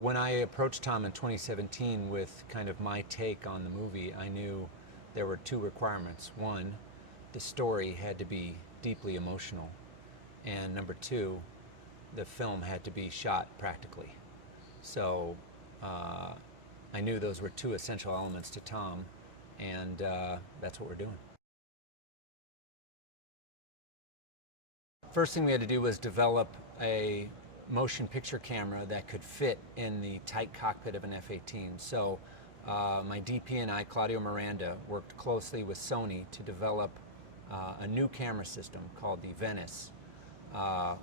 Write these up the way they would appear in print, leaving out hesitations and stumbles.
When I approached Tom in 2017 with kind of my take on the movie, I knew there were two requirements. One, the story had to be deeply emotional. And number two, the film had to be shot practically. So uh, I knew those were two essential elements to Tom, and that's what we're doing. First thing we had to do was develop a motion picture camera that could fit in the tight cockpit of an F-18. So my DP and I, Claudio Miranda, worked closely with Sony to develop a new camera system called the Venice,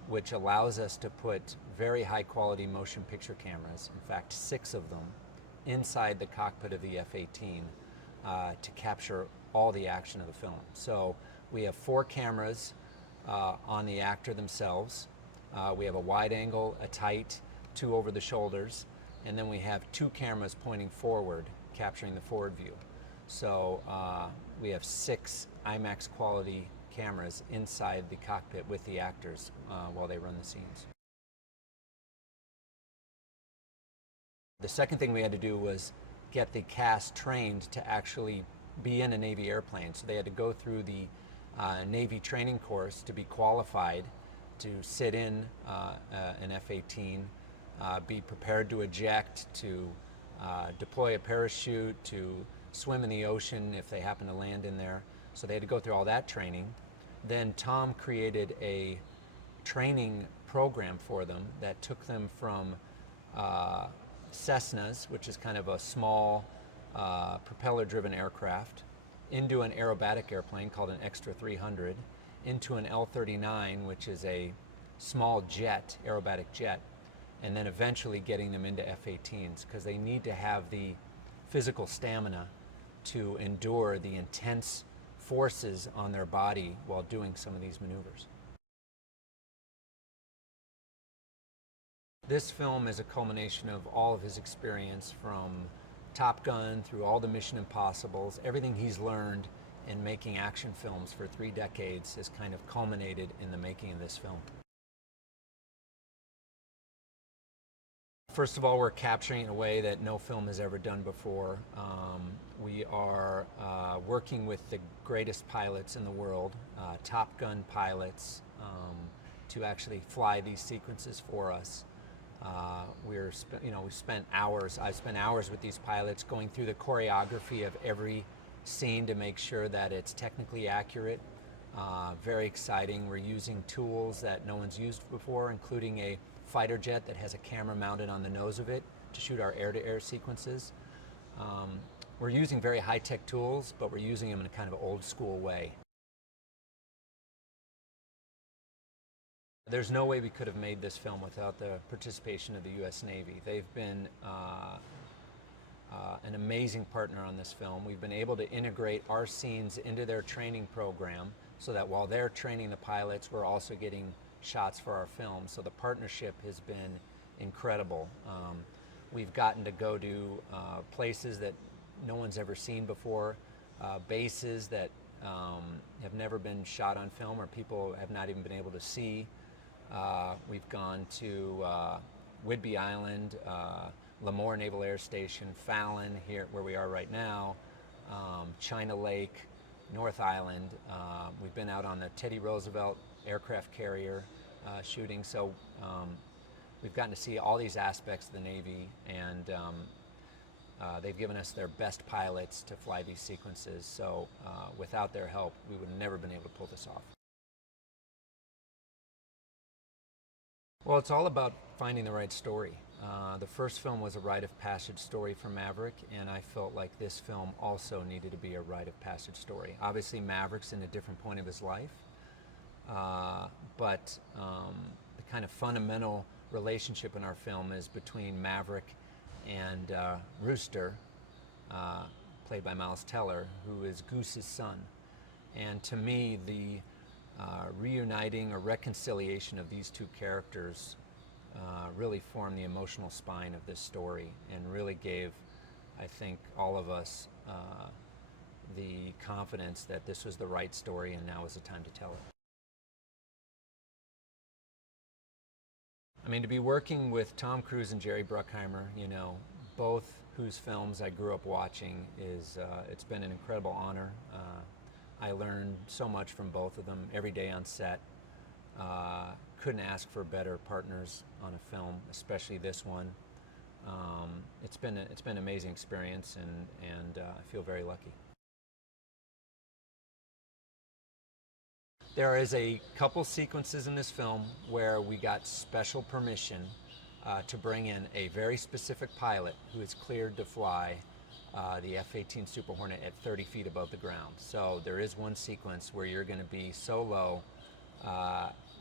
which allows us to put very high quality motion picture cameras, in fact 6 of them, inside the cockpit of the F-18 to capture all the action of the film. So we have 4 cameras on the actor themselves. We have a wide angle, a tight, 2 over the shoulders, and then we have 2 cameras pointing forward, capturing the forward view. So we have 6 IMAX quality cameras inside the cockpit with the actors while they run the scenes. The second thing we had to do was get the cast trained to actually be in a Navy airplane. So they had to go through the Navy training course to be qualified to sit in an F-18, be prepared to eject, to deploy a parachute, to swim in the ocean if they happen to land in there. So they had to go through all that training. Then Tom created a training program for them that took them from Cessnas, which is kind of a small propeller-driven aircraft, into an aerobatic airplane called an Extra 300, into an L-39, which is a small jet, aerobatic jet, and then eventually getting them into F-18s because they need to have the physical stamina to endure the intense forces on their body while doing some of these maneuvers. This film is a culmination of all of his experience from Top Gun through all the Mission Impossibles. Everything he's learned in making action films for 3 decades has kind of culminated in the making of this film. First of all, we're capturing it in a way that no film has ever done before. We are working with the greatest pilots in the world, Top Gun pilots, to actually fly these sequences for us. We've spent hours. I've spent hours with these pilots going through the choreography of every scene to make sure that it's technically accurate. Very exciting. We're using tools that no one's used before, including a fighter jet that has a camera mounted on the nose of it to shoot our air-to-air sequences. We're using very high-tech tools, but we're using them in a kind of old-school way. There's no way we could have made this film without the participation of the U.S. Navy. They've been an amazing partner on this film. We've been able to integrate our scenes into their training program so that while they're training the pilots, we're also getting shots for our film. So the partnership has been incredible. We've gotten to go to places that no one's ever seen before, bases that have never been shot on film or people have not even been able to see. We've gone to Whidbey Island, Lemoore Naval Air Station, Fallon, here where we are right now, China Lake, North Island. We've been out on the Teddy Roosevelt aircraft carrier shooting, so we've gotten to see all these aspects of the Navy, and they've given us their best pilots to fly these sequences, so without their help, we would have never been able to pull this off. Well, it's all about finding the right story. The first film was a rite of passage story for Maverick, and I felt like this film also needed to be a rite of passage story. Obviously, Maverick's in a different point of his life, but the kind of fundamental relationship in our film is between Maverick and Rooster, played by Miles Teller, who is Goose's son. And to me, the reuniting or reconciliation of these two characters really formed the emotional spine of this story and really gave, I think, all of us the confidence that this was the right story and now is the time to tell it. I mean, to be working with Tom Cruise and Jerry Bruckheimer, you know, both whose films I grew up watching, is it's been an incredible honor. I learned so much from both of them every day on set. Couldn't ask for better partners on a film, especially this one. It's been an amazing experience, and I feel very lucky. There is a couple sequences in this film where we got special permission to bring in a very specific pilot who is cleared to fly the F-18 Super Hornet at 30 feet above the ground. So there is one sequence where you're going to be so low,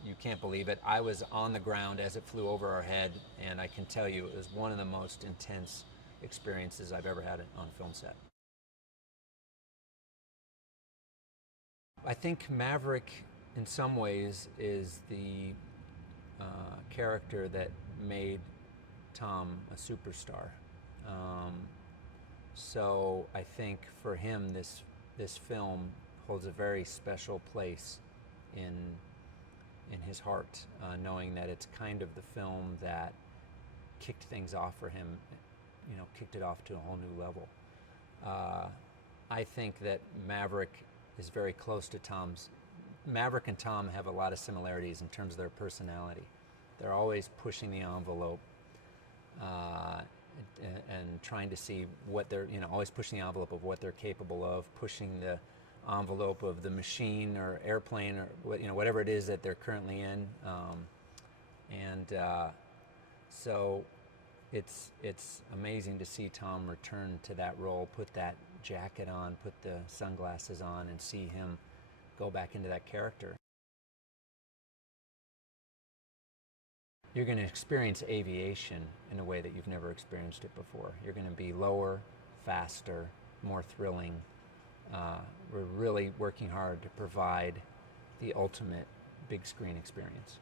you can't believe it. I was on the ground as it flew over our head, and I can tell you it was one of the most intense experiences I've ever had on film set. I think Maverick, in some ways, is the character that made Tom a superstar. So I think for him, this film holds a very special place in his heart, knowing that it's kind of the film that kicked things off for him, you know, kicked it off to a whole new level. I think that Maverick is very close to Tom's. Maverick and Tom have a lot of similarities in terms of their personality. They're always pushing the envelope and trying to see what they're, you know, always pushing the envelope of what they're capable of, pushing the envelope of the machine or airplane or, you know, whatever it is that they're currently in. So it's amazing to see Tom return to that role, put that jacket on, put the sunglasses on, and see him go back into that character. You're going to experience aviation in a way that you've never experienced it before. You're going to be lower, faster, more thrilling. We're really working hard to provide the ultimate big screen experience.